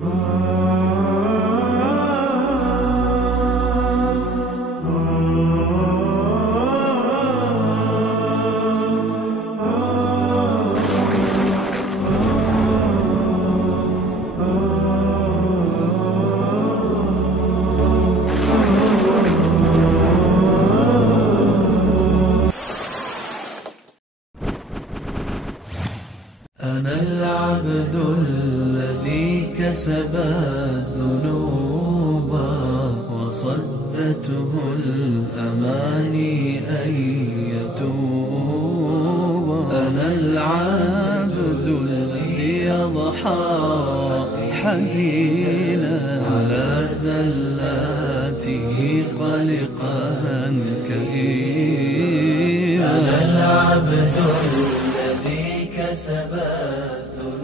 أنا العبد الذي كسب الذنوب وصدته الأماني أن يتوب. أنا العبد الذي يضحى حزينا على زلاته قلقا كئيبا. أنا العبد الذي كسب الذنوب